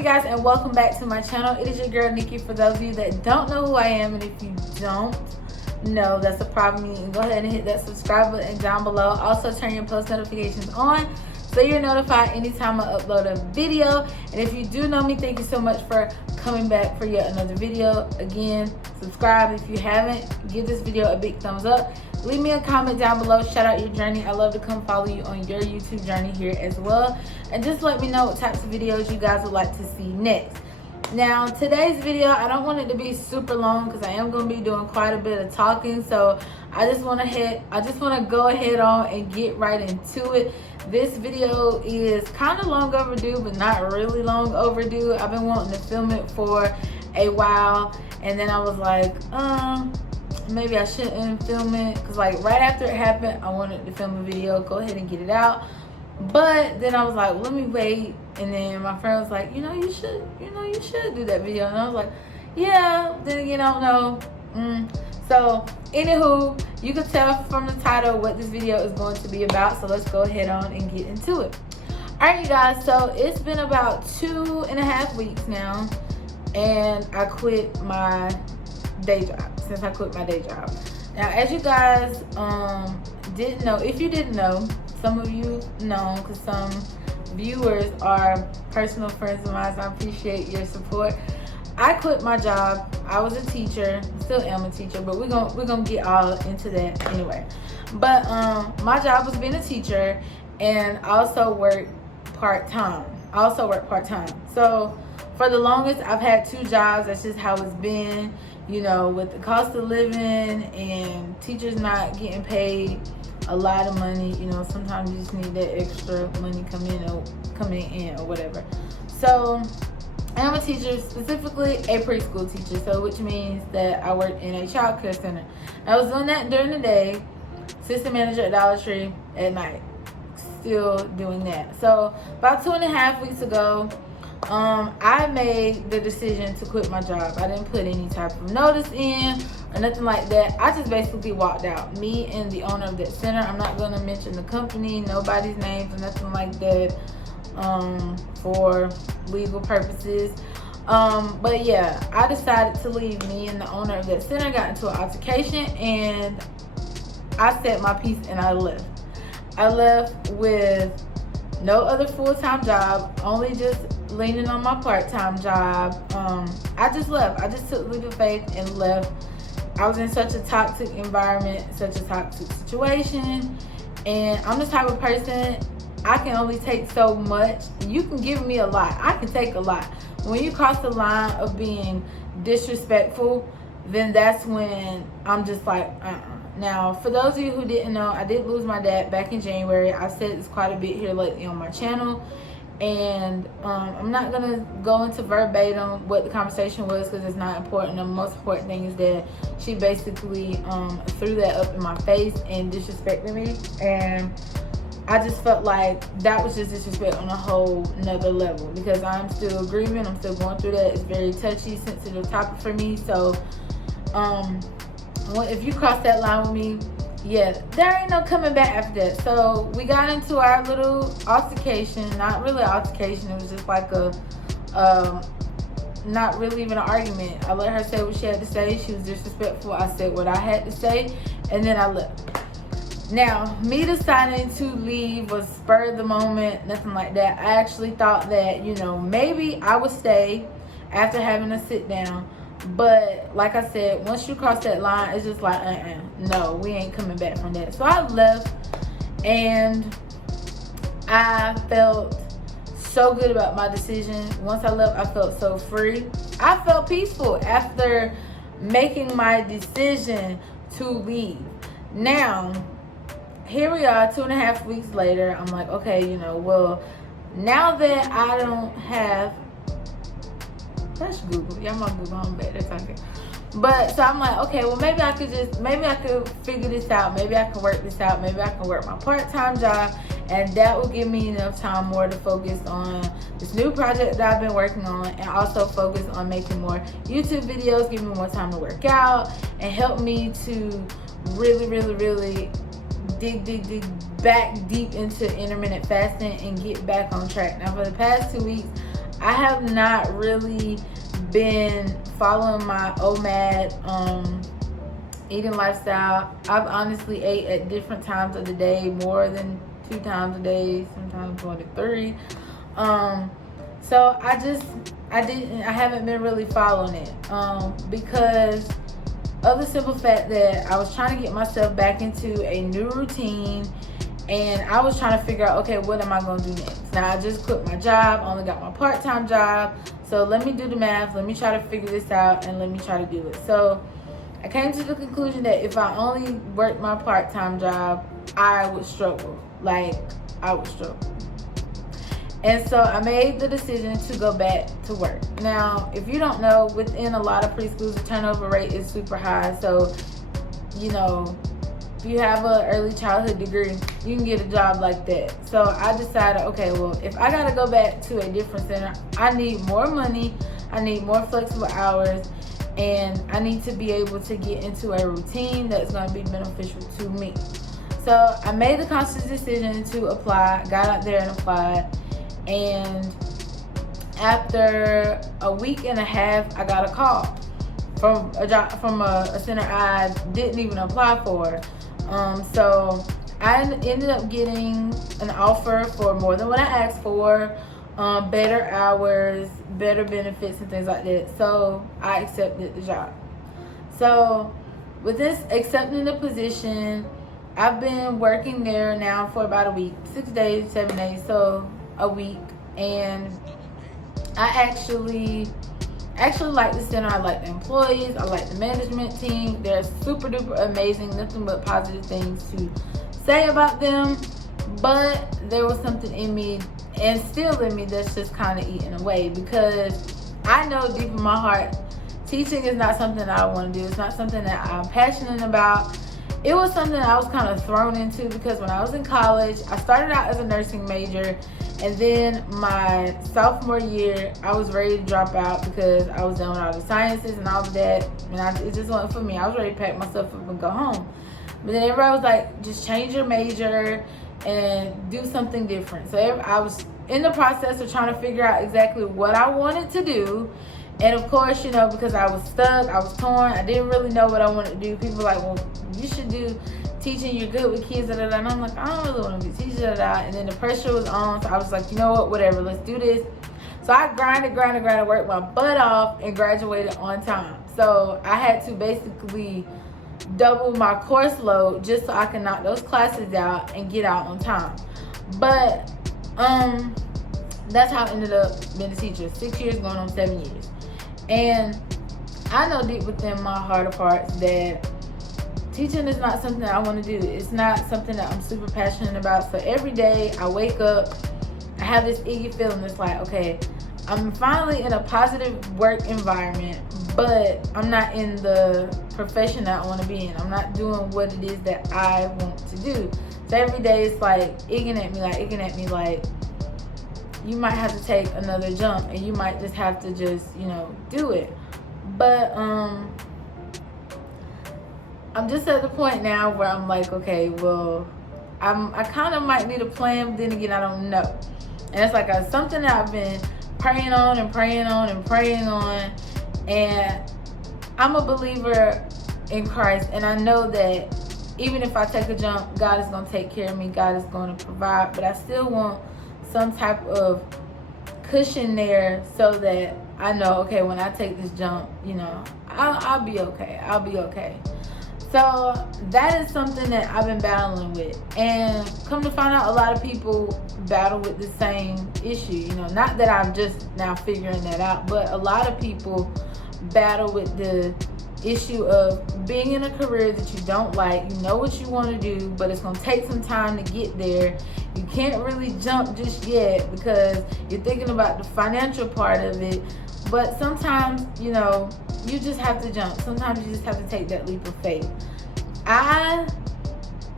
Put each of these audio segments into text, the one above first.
you guys, and welcome back to my channel. It is your girl Nikki. For those of you that don't know who I am, and if you don't know, that's a problem. You can go ahead and hit that subscribe button down below. Also turn your post notifications on so you're notified anytime I upload a video. And if you do know me, thank you so much for coming back for yet another video. Again, subscribe if you haven't. Give this video a big thumbs up. Leave me a comment down below. Shout out your journey. I love to come follow you on your YouTube journey here as well. And just let me know what types of videos you guys would like to see next. Now, today's video, I don't want it to be super long because I am going to be doing quite a bit of talking. So I just want to go ahead on and get right into it. This video is kind of long overdue, but not really long overdue. I've been wanting to film it for a while, and then I was like, maybe I shouldn't film it, because like right after it happened, I wanted to film a video, go ahead and get it out. But then I was like, let me wait. And then my friend was like, you should do that video. And I was like, yeah. Then again, I don't know. So anywho, you can tell from the title what this video is going to be about. So let's go ahead on and get into it. All right, you guys. So it's been about 2.5 weeks now, and I quit my day job. Since I quit my day job. Now, as you guys didn't know, if you didn't know, some of you know, because some viewers are personal friends of mine, so I appreciate your support. I quit my job. I was a teacher, still am a teacher, but we're gonna get all into that anyway. But my job was being a teacher, and also work part-time. So for the longest, I've had 2 jobs. That's just how it's been. With the cost of living and teachers not getting paid a lot of money, sometimes you just need that extra money coming in or whatever. So I am a teacher, specifically a preschool teacher, so which means that I work in a child care center. I was doing that during the day, assistant manager at Dollar Tree at night, still doing that. So about 2.5 weeks ago, I made the decision to quit my job. I didn't put any type of notice in or nothing like that. I just basically walked out. Me and the owner of that center. I'm not going to mention the company, nobody's names or nothing like that, for legal purposes. But yeah, I decided to leave. Me and the owner of that center got into an altercation, and I said my piece and I left. I left with no other full-time job, only just leaning on my part-time job. I just left. I just took leave of faith and left. I was in such a toxic environment, such a toxic situation, and I'm the type of person, I can only take so much. You can give me a lot, I can take a lot. When you cross the line of being disrespectful, then that's when I'm just like, Now, for those of you who didn't know, I did lose my dad back in January. I've said this quite a bit here lately on my channel. And I'm not going to go into verbatim what the conversation was, because it's not important. The most important thing is that she basically threw that up in my face and disrespected me. And I just felt like that was just disrespect on a whole nother level, because I'm still grieving. I'm still going through that. It's very touchy, sensitive topic for me. So if you cross that line with me, yeah, there ain't no coming back after that. So we got into our little altercation. Not really altercation, it was just like a not really even an argument. I let her say what she had to say. She was disrespectful. I said what I had to say, and then I left. Now, me deciding to leave was spur of the moment, nothing like that. I actually thought that, maybe I would stay after having a sit down. But like I said, once you cross that line, it's just like, no, we ain't coming back from that. So I left, and I felt so good about my decision. Once I left, I felt so free. I felt peaceful after making my decision to leave. Now, here we are 2.5 weeks later. I'm like, okay, well, now that I don't have, that's Google. Yeah, I'm on Google. I'm bad. That's okay. But so I'm like, okay, well, maybe I could figure this out. Maybe I can work this out. Maybe I can work my part-time job, and that will give me enough time more to focus on this new project that I've been working on, and also focus on making more YouTube videos, give me more time to work out, and help me to really dig back deep into intermittent fasting and get back on track. Now, for the past 2 weeks, I have not really been following my OMAD eating lifestyle. I've honestly ate at different times of the day, more than 2 times a day, sometimes more than 3. So I haven't been really following it because of the simple fact that I was trying to get myself back into a new routine, and I was trying to figure out, okay, what am I going to do next? Now, I just quit my job, only got my part-time job, so let me do the math, let me try to figure this out, and let me try to do it. So I came to the conclusion that if I only worked my part-time job, I would struggle. I would struggle. And so I made the decision to go back to work. Now, if you don't know, within a lot of preschools, the turnover rate is super high. So, you know, if you have an early childhood degree, you can get a job like that. So I decided, okay, well, if I got to go back to a different center, I need more money, I need more flexible hours, and I need to be able to get into a routine that's going to be beneficial to me. So I made the conscious decision to apply, got out there and applied. And after a week and a half, I got a call from a center I didn't even apply for. So I ended up getting an offer for more than what I asked for, better hours, better benefits, and things like that. So I accepted the job. So with this accepting the position, I've been working there now for about a week, 6 days, 7 days, so a week. And I actually like the center. I like the employees, I like the management team. They're super duper amazing, nothing but positive things to say about them. But there was something in me, and still in me, that's just kind of eating away, because I know deep in my heart teaching is not something that I want to do. It's not something that I'm passionate about. It was something I was kind of thrown into because when I was in college, I started out as a nursing major, and then my sophomore year, I was ready to drop out because I was done with all the sciences and all of that, and it just wasn't for me. I was ready to pack myself up and go home. But then everybody was like, just change your major and do something different. So I was in the process of trying to figure out exactly what I wanted to do. And of course, you know, because I was stuck, I was torn, I didn't really know what I wanted to do. People were like, well, you should do teaching, you're good with kids, da, da, da. And I'm like, I don't really want to be teaching, da, da. And then the pressure was on, so I was like, you know what, whatever, let's do this. So I grinded, worked my butt off, and graduated on time. So I had to basically double my course load just so I can knock those classes out and get out on time. But that's how I ended up being a teacher. 6 years going on 7 years. And I know deep within my heart of hearts that teaching is not something that I want to do. It's not something that I'm super passionate about. So every day I wake up, I have this icky feeling. It's like, okay, I'm finally in a positive work environment, but I'm not in the profession that I want to be in. I'm not doing what it is that I want to do. So every day it's like egging at me like, you might have to take another jump, and you might just have to just, you know, do it. But I'm just at the point now where I'm like, okay, well, I kind of might need a plan, but then again, I don't know. And it's like something that I've been praying on, and I'm a believer in Christ, and I know that even if I take a jump, God is going to take care of me, God is going to provide, but I still want some type of cushion there so that I know, okay, when I take this jump, you know, I'll be okay. So that is something that I've been battling with, and come to find out, a lot of people battle with the same issue. You know, not that I'm just now figuring that out, but a lot of people battle with the issue of being in a career that you don't like. You know what you want to do, but it's going to take some time to get there. You can't really jump just yet because you're thinking about the financial part of it. But sometimes, you know, you just have to jump. Sometimes you just have to take that leap of faith. I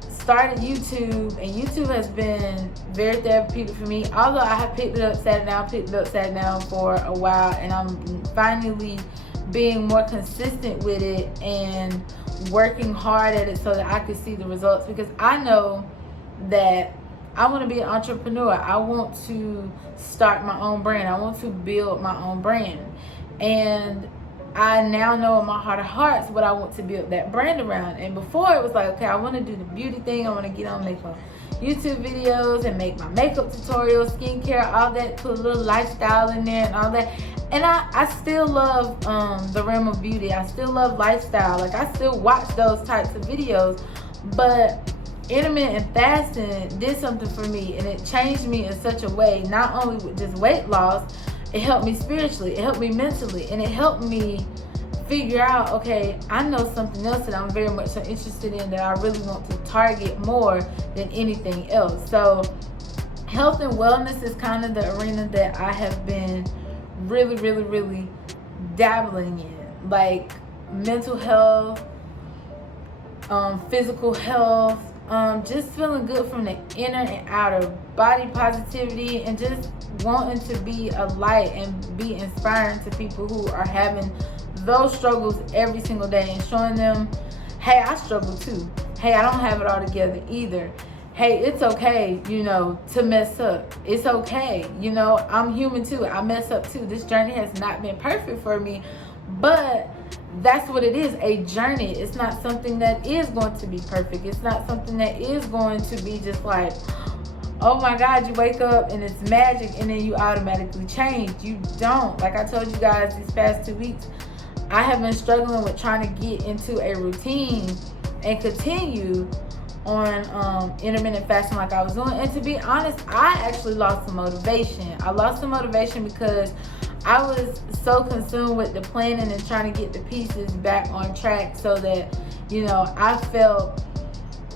started YouTube, and YouTube has been very therapeutic for me. Although I have picked it up, sat it down for a while, and I'm finally being more consistent with it and working hard at it so that I can see the results, because I know that I want to be an entrepreneur. I want to start my own brand. I want to build my own brand. And I now know in my heart of hearts what I want to build that brand around. And before it was like, okay, I want to do the beauty thing. I want to get on, make my YouTube videos and make my makeup tutorials, skincare, all that, put a little lifestyle in there and all that. And I still love the realm of beauty. I still love lifestyle. Like, I still watch those types of videos. But intermittent fasting did something for me, and it changed me in such a way, not only with just weight loss, it helped me spiritually, it helped me mentally, and it helped me figure out, okay, I know something else that I'm very much so interested in that I really want to target more than anything else. So health and wellness is kind of the arena that I have been really dabbling in, like mental health, physical health, just feeling good from the inner and outer, body positivity, and just wanting to be a light and be inspiring to people who are having those struggles every single day, and showing them, hey, I struggle too. Hey, I don't have it all together either. Hey, it's okay, to mess up. It's okay. I'm human too. I mess up too. This journey has not been perfect for me, but that's what it is, a journey. It's not something that is going to be perfect. It's not something that is going to be just like, oh my God, you wake up and it's magic and then you automatically change. You don't. Like I told you guys these past 2 weeks, I have been struggling with trying to get into a routine and continue on intermittent fasting like I was doing. And to be honest, I actually lost some motivation. I lost some motivation because I was so consumed with the planning and trying to get the pieces back on track so that, I felt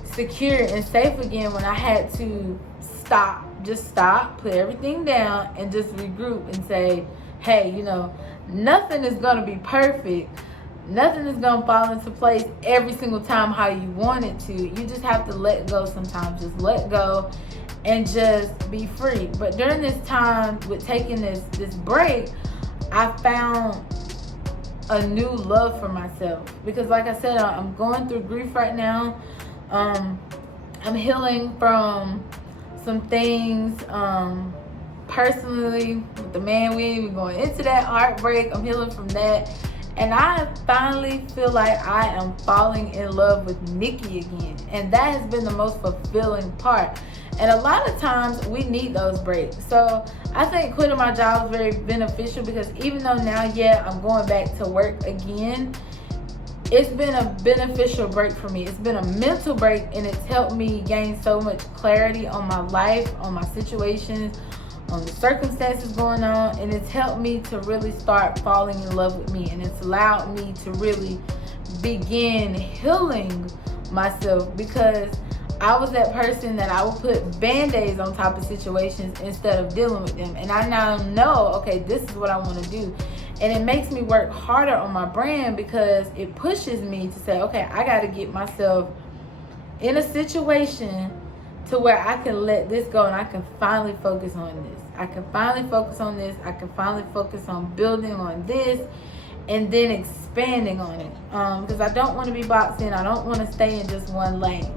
secure and safe again when I had to stop, put everything down and just regroup and say, hey, nothing is going to be perfect. Nothing is going to fall into place every single time how you want it to. You just have to let go sometimes. Just let go and just be free. But during this time with taking this break, I found a new love for myself. Because like I said, I'm going through grief right now. I'm healing from some things personally with the man. We ain't even going into that heartbreak. I'm healing from that. And I finally feel like I am falling in love with Nikki again. And that has been the most fulfilling part. And a lot of times we need those breaks. So I think quitting my job was very beneficial, because even though now, I'm going back to work again, it's been a beneficial break for me. It's been a mental break, and it's helped me gain so much clarity on my life, on my situations, on the circumstances going on, and it's helped me to really start falling in love with me, and it's allowed me to really begin healing myself, because I was that person that I would put band-aids on top of situations instead of dealing with them. And I now know, okay, this is what I want to do. And it makes me work harder on my brand, because it pushes me to say, okay, I got to get myself in a situation to where I can let this go and I can finally focus on this. I can finally focus on this. I can finally focus on building on this and then expanding on it. Because I don't want to be boxed in. I don't want to stay in just one lane.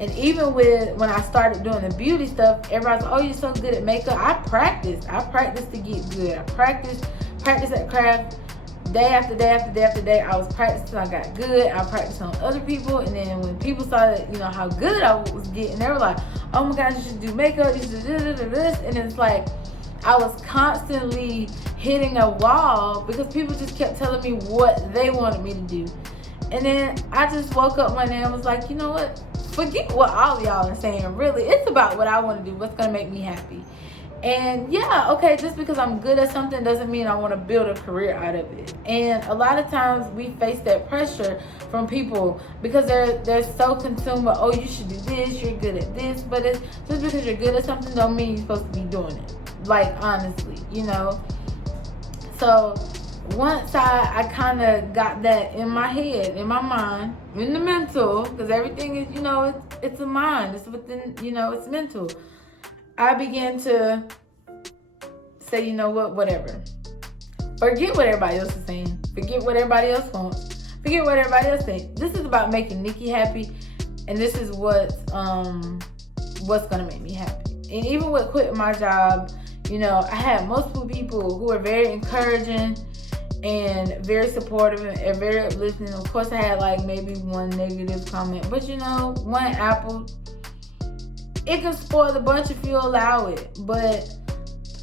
And even when I started doing the beauty stuff, everybody's like, oh, you're so good at makeup. I practiced to get good. I practiced that craft day after day after day after day. I was practicing, I got good. I practiced on other people, and then when people saw that, how good I was getting, they were like, oh my God, you should do makeup, you should do this. And it's like I was constantly hitting a wall because people just kept telling me what they wanted me to do. And then I just woke up one day and was like, you know what? Forget what all of y'all are saying. Really, it's about what I want to do, what's going to make me happy. And okay, just because I'm good at something doesn't mean I want to build a career out of it. And a lot of times we face that pressure from people because they're so consumed with, oh, you should do this, you're good at this. But it's just because you're good at something don't mean you're supposed to be doing it. Like, honestly, So once I kind of got that in my head, in my mind, in the mental, because everything is, it's a mind. It's within, it's mental. I began to say, you know what, whatever. Forget what everybody else is saying. Forget what everybody else wants. Forget what everybody else thinks. This is about making Nikki happy, and this is what's what's going to make me happy. And even with quitting my job, you know, I had multiple people who were very encouraging and very supportive and very uplifting. Of course, I had like maybe one negative comment, but you know, one apple, it can spoil the bunch if you allow it. But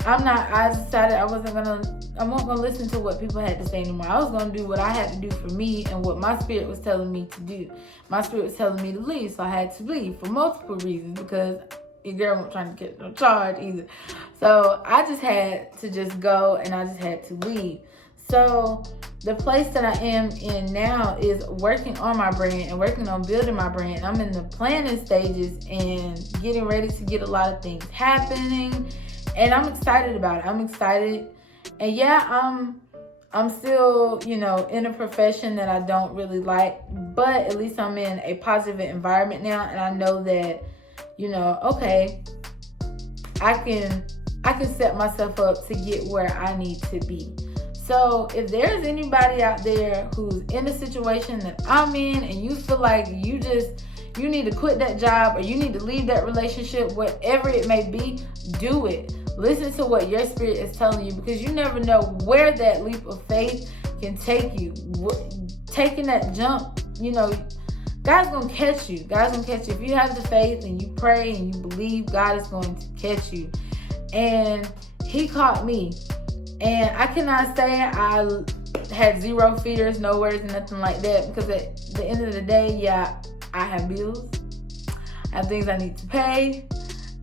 I decided I wasn't gonna listen to what people had to say anymore. I was gonna do what I had to do for me and what my spirit was telling me to do. My spirit was telling me to leave, so I had to leave for multiple reasons, because your girl wasn't trying to get no charge either. So I just had to just go, and I just had to leave. So the place that I am in now is working on my brand and working on building my brand. I'm in the planning stages and getting ready to get a lot of things happening. And I'm excited about it. I'm excited. And yeah, I'm still, you know, in a profession that I don't really like, but at least I'm in a positive environment now. And I know that, you know, okay, I can set myself up to get where I need to be. So if there's anybody out there who's in a situation that I'm in and you feel like you need to quit that job or you need to leave that relationship, whatever it may be, do it. Listen to what your spirit is telling you, because you never know where that leap of faith can take you. Taking that jump, you know, God's going to catch you. God's going to catch you. If you have the faith and you pray and you believe, God is going to catch you. And he caught me. And I cannot say I had zero fears, no worries, nothing like that. Because at the end of the day, yeah, I have bills. I have things I need to pay.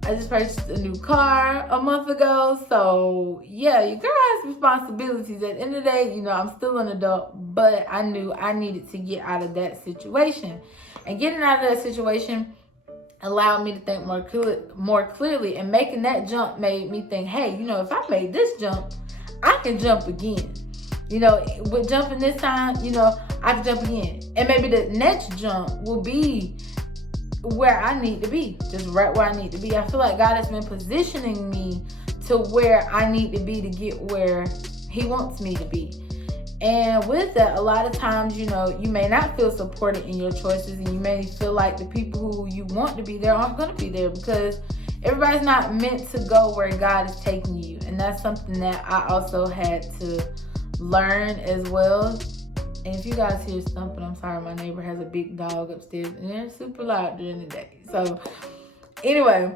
I just purchased a new car a month ago. So, yeah, your girl has responsibilities. At the end of the day, you know, I'm still an adult. But I knew I needed to get out of that situation. And getting out of that situation allowed me to think more clearly. And making that jump made me think, hey, you know, if I made this jump, I can jump again. You know, with jumping this time, you know, I can jump again. And maybe the next jump will be where I need to be. Just right where I need to be. I feel like God has been positioning me to where I need to be to get where he wants me to be. And with that, a lot of times, you know, you may not feel supported in your choices, and you may feel like the people who you want to be there aren't going to be there, because everybody's not meant to go where God is taking you. And that's something that I also had to learn as well. And if you guys hear stomping, I'm sorry, my neighbor has a big dog upstairs and they're super loud during the day. So anyway,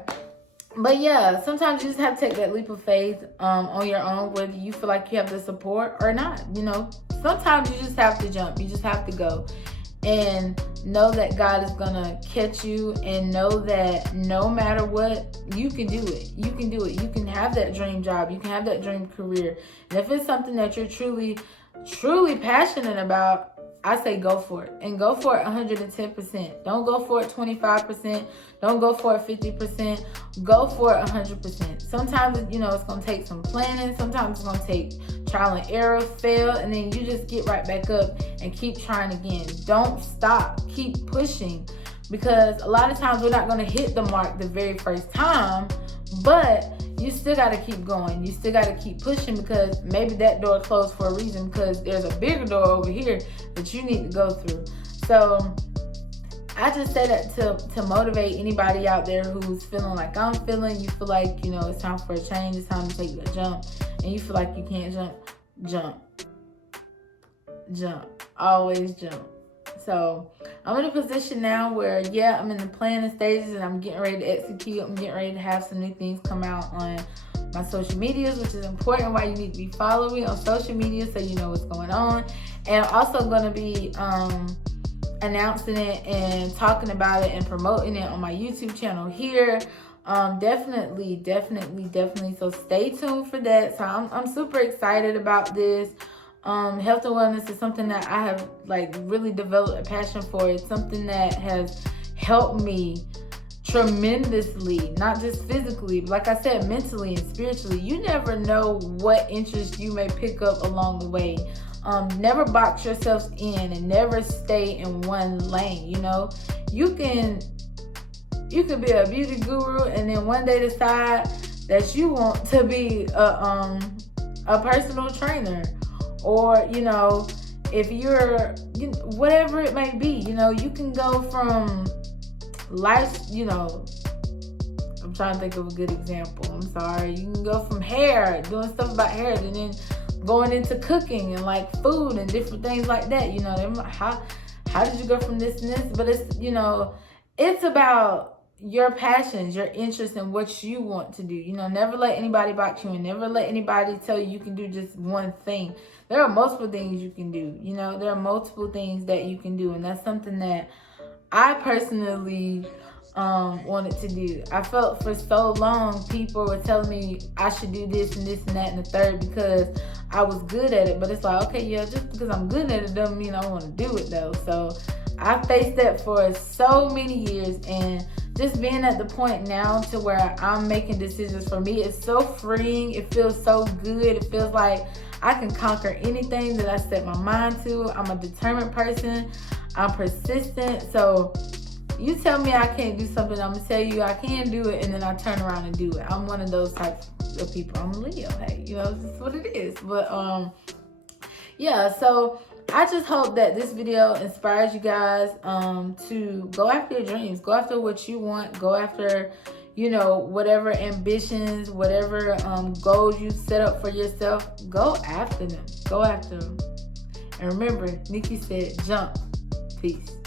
but yeah, sometimes you just have to take that leap of faith on your own, whether you feel like you have the support or not. You know, sometimes you just have to jump. You just have to go. And know that God is going to catch you, and know that no matter what, you can do it. You can do it. You can have that dream job. You can have that dream career. And if it's something that you're truly, truly passionate about, I say go for it. And go for it 110%. Don't go for it 25%. Don't go for it 50%. Go for it 100%. Sometimes, you know, it's going to take some planning. Sometimes it's going to take trial and error, fail, and then you just get right back up and keep trying again. Don't stop. Keep pushing, because a lot of times we're not going to hit the mark the very first time, but you still got to keep going. You still got to keep pushing, because maybe that door closed for a reason, because there's a bigger door over here that you need to go through. So I just say that to motivate anybody out there who's feeling like I'm feeling. You feel like, you know, it's time for a change. It's time to take that jump. And you feel like you can't jump. Always jump. So I'm in a position now where, yeah, I'm in the planning stages and I'm getting ready to execute. I'm getting ready to have some new things come out on my social medias, which is important, why you need to be following me on social media so you know what's going on. And I'm also going to be announcing it and talking about it and promoting it on my YouTube channel here. Definitely. So stay tuned for that. So I'm super excited about this. Health and wellness is something that I have like really developed a passion for. It's something that has helped me tremendously, not just physically, but like I said, mentally and spiritually. You never know what interest you may pick up along the way. Never box yourselves in and never stay in one lane. You know, you can be a beauty guru and then one day decide that you want to be a personal trainer. Or, you know, if you're, whatever it may be, you know, you can go from life, you know, trying to think of a good example. I'm sorry. You can go from hair, doing stuff about hair, and then going into cooking and like food and different things like that. You know, how did you go from this and this? But it's, you know, it's about your passions, your interests, and what you want to do. You know, never let anybody box you in. Never let anybody tell you can do just one thing. There are multiple things you can do. You know, there are multiple things that you can do, and that's something that I personally wanted to do. I felt for so long people were telling me I should do this and this and that and the third because I was good at it. But it's like, okay, yeah, just because I'm good at it doesn't mean I want to do it though. So I faced that for so many years, and just being at the point now to where I'm making decisions for me, it's so freeing. It feels so good. It feels like I can conquer anything that I set my mind to. I'm a determined person. I'm persistent. So you tell me I can't do something, I'm going to tell you I can do it, and then I turn around and do it. I'm one of those types of people. I'm a Leo. Hey, you know, this is what it is. But yeah, so I just hope that this video inspires you guys to go after your dreams. Go after what you want. Go after, you know, whatever ambitions, whatever goals you set up for yourself. Go after them. Go after them. And remember, Nikki said jump. Peace.